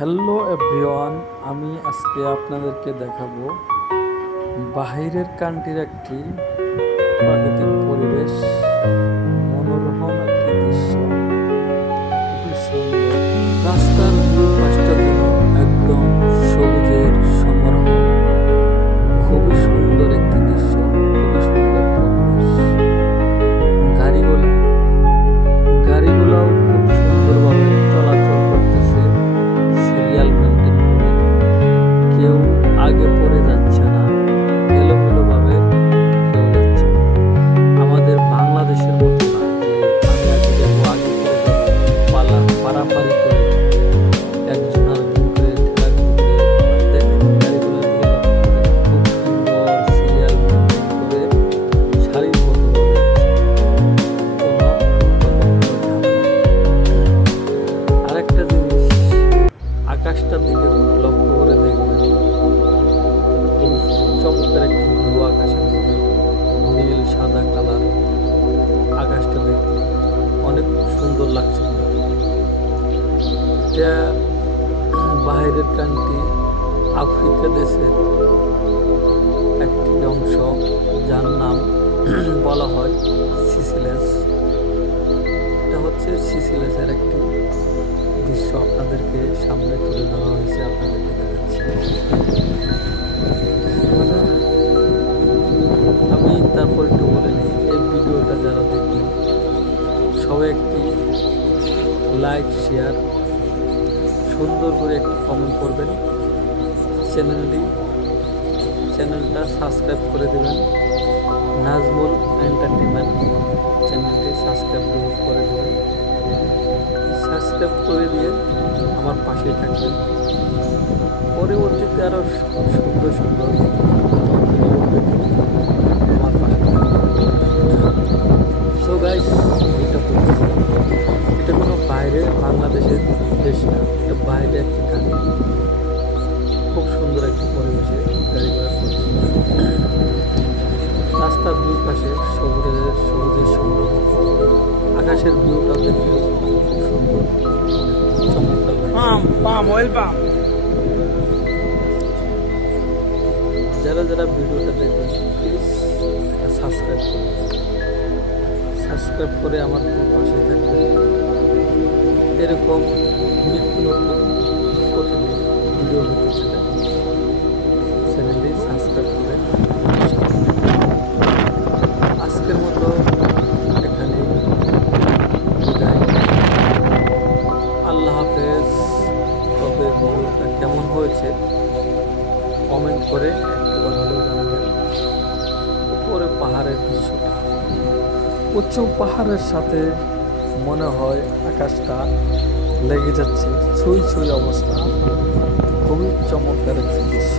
Hello everyone, আমি আজকে আপনাদেরকে দেখাবো বাহিরের কান্ট্রির একটি প্রাকৃতিক পরিবেশ, মনোরম একটি দৃশ্য, খুবই সুন্দর। রাস্তার দুই পাশটা যেন একদম সবুজের সমারোহ, খুবই সুন্দর একটি দৃশ্য, খুবই সুন্দর পরিবেশ। গাড়িগুলোও খুব সুন্দরভাবে চলাচল করতেছে, সিরিয়াল মেনটেন করে, কেউ আগে পড়ে যাচ্ছে না, এলোমেলোভাবে কেউ যাচ্ছে না। আমাদের বাংলাদেশের মতো না যে আমি আগে যাবো, আগে পড়ে যাবো, পারাপারি করে একজন আরেকজনকে ঠেলা করে। দেখেন গাড়িগুলোর দিকে লক্ষ্য করে, খুব সুন্দর সিরিয়াল মেনটেন করে সারিবদ্ধভাবে যাচ্ছে, কোনো রকম কোনো ঝামেলা নেই। আরেকটা জিনিস, আকাশটার দিকে লক্ষ্য করে দেখবেন, খুব চমৎকার একটি ভিউ আকাশের দিকে, নীল সাদা কালার আকাশটা দেখতে অনেক সুন্দর লাগছে। এটা বাইরের কান্ট্রি, আফ্রিকা দেশের একটি অংশ, যার নাম বলা হয় সিসিলেস। এটা হচ্ছে সিসিলেসের একটি দৃশ্য আপনাদেরকে সামনে তুলে ধরা হয়েছে, আপনাদেরকে দেখাচ্ছি। আমি তারপর একটু বলে নিই, এই ভিডিওটা যারা দেখবেন সবাই একটি লাইক, শেয়ার, সুন্দর করে একটি কমেন্ট করবেন। চ্যানেলটা সাবস্ক্রাইব করে দেবেন। নাজমুল এন্টারটেইনমেন্ট চ্যানেলটি সাবস্ক্রাইব করে দেবেন। সাবস্ক্রাইব করে দিয়ে আমার পাশে থাকবেন। পরবর্তীতে আরও সুন্দর সুন্দর আমার পাশে থাকবেন। সো গাইস, এটা কোনো বাইরে বাংলাদেশের দেশ না, এটা বাইরে একটি কান্ট্রি। খুব সুন্দর একটি পরিবেশে গাড়ি ঘোড়া চলছে। রাস্তার দুই পাশে সবুজের সংগ্রহ, আকাশের ভিউটা দেখতে খুব সুন্দর, চমৎকার লাগছে। যারা যারা ভিডিওটা দেখবেন প্লিজ সাবস্ক্রাইব করে আমার পাশে থাকবেন। এরকম নিত্য নতুন প্রতিদিন ভিডিও হতে চাই, চ্যানেলটি সাবস্ক্রাইব করে। আজকের মতো এখানে বিদায়, আল্লাহ হাফেজ। তবে ভিডিওটা কেমন হয়েছে কমেন্ট করে একবার হলেও জানাবেন। উপরে পাহাড়ের দৃশ্যটা, উঁচু পাহাড়ের সাথে মনে হয় আকাশটা লেগে যাচ্ছে, ছুঁই ছুঁই অবস্থা, খুবই চমৎকার একটি দৃশ্য।